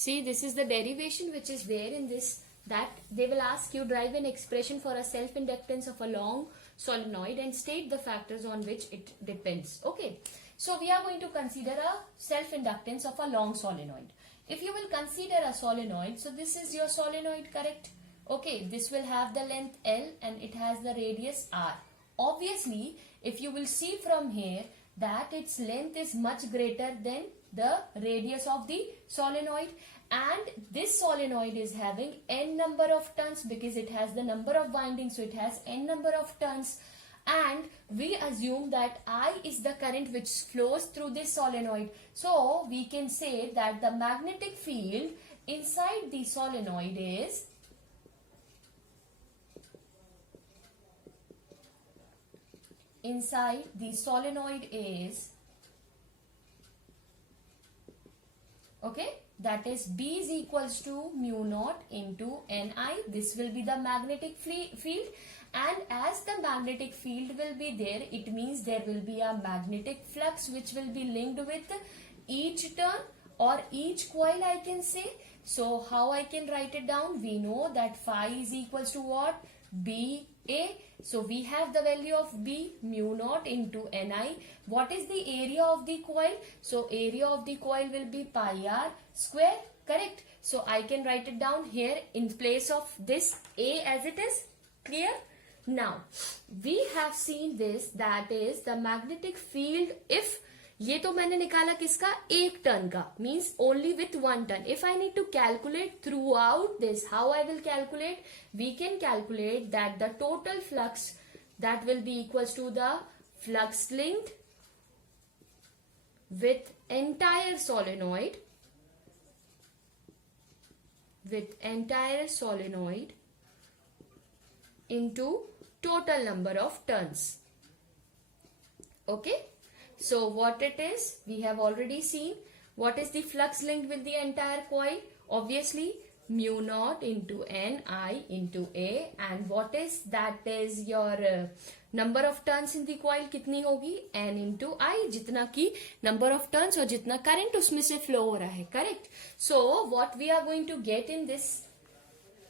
See, this is the derivation which is there in this, that they will ask you drive an expression for a self-inductance of a long solenoid and state the factors on which it depends. Okay. So we are going to consider a self-inductance of a long solenoid. If you will consider a solenoid, so this is your solenoid, correct? Okay, this will have the length L and it has the radius R. Obviously, if you will see from here that its length is much greater than the radius of the solenoid, and this solenoid is having n number of turns because it has the number of windings, so it has n number of turns, and we assume that I is the current which flows through this solenoid. So we can say that the magnetic field inside the solenoid is okay, that is B is equals to mu naught into Ni. This will be the magnetic field, and as the magnetic field will be there, it means there will be a magnetic flux which will be linked with each turn or each coil, I can say. So how I can write it down? We know that phi is equals to what? BA. So we have the value of B, mu naught into Ni. What is the area of the coil? So area of the coil will be pi r square, correct? So I can write it down here in place of this A as it is. Clear? Now we have seen this, that is the magnetic field. If ये तो मैंने निकाला किसका? एक turn का, means only with one turn. If I need to calculate throughout this, how I will calculate? We can calculate that the total flux that will be equals to the flux linked with entire solenoid into total number of turns. Okay. So what it is, we have already seen. What is the flux linked with the entire coil? Obviously mu naught into Ni into A, and what is that is your number of turns in the coil कितनी होगी? N into I, जितना की number of turns और जितना current उसमें से flow हो रहा है, correct? So what we are going to get in this,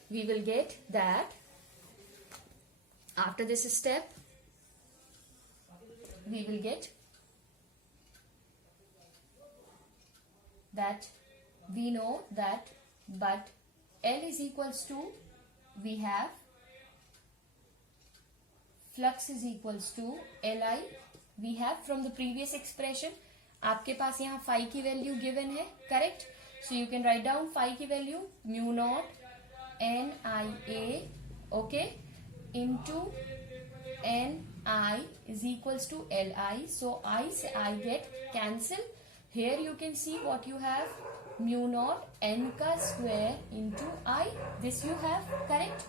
we will get that after this step we will get that we know that, but L is equals to, we have flux is equals to Li, we have from the previous expression. आपके पास यहाँ phi की value given है, correct? So you can write down phi की value mu naught Nia, okay, into Ni is equals to Li. So I get cancel. Here you can see what you have, mu naught n ka square into I. This you have, correct?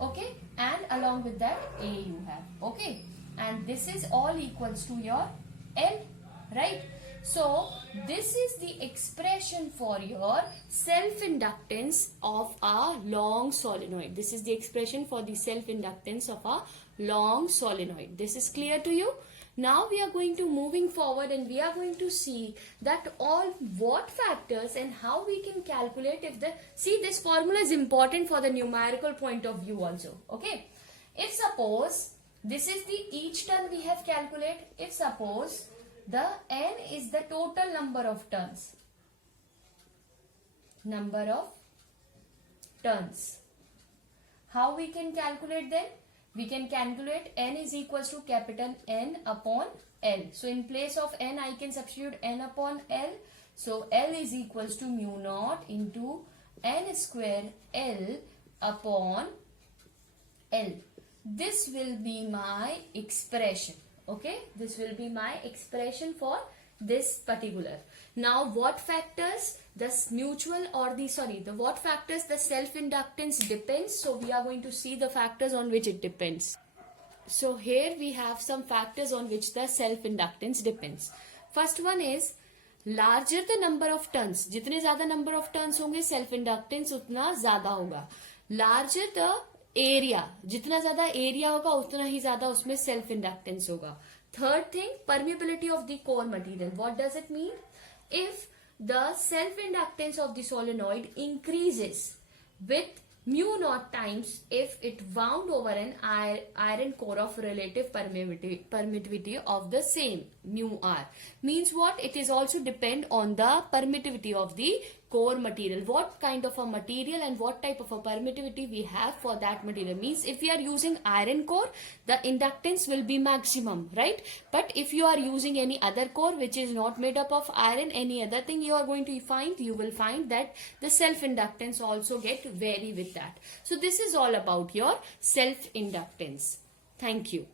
Okay, and along with that A you have, okay, and this is all equals to your L, right? So this is the expression for your self-inductance of a long solenoid. This is the expression for the self-inductance of a long solenoid. This is clear to you? Now we are going to moving forward and we are going to see that all what factors and how we can calculate if the, see this formula is important for the numerical point of view also, okay. If suppose this is the each turn we have calculated, if suppose the N is the total number of turns, how we can calculate then? We can calculate N is equals to capital N upon L. So in place of N, I can substitute N upon L. So L is equals to mu naught into N square L upon L. This will be my expression. Okay, this will be my expression for this particular. Now what factors the mutual or the what factors the self-inductance depends. So we are going to see the factors on which it depends. So here we have some factors on which the self-inductance depends. First one is larger the number of turns. जितने ज़्यादा number of turns होंगे self-inductance उतना ज़्यादा होगा. Larger the area, जितना ज़्यादा area होगा उतना ही ज़्यादा उसमें self-inductance होगा. Third thing, permeability of the core material. What does it mean? If the self-inductance of the solenoid increases with mu naught times if it wound over an iron core of relative permittivity of the same mu r. Means what? It is also depend on the permittivity of the core material. What kind of a material and what type of a permittivity we have for that material. Means if we are using iron core, the inductance will be maximum, right? But if you are using any other core which is not made up of iron, any other thing you are going to find, you will find that the self inductance also get vary with that. So this is all about your self inductance. Thank you.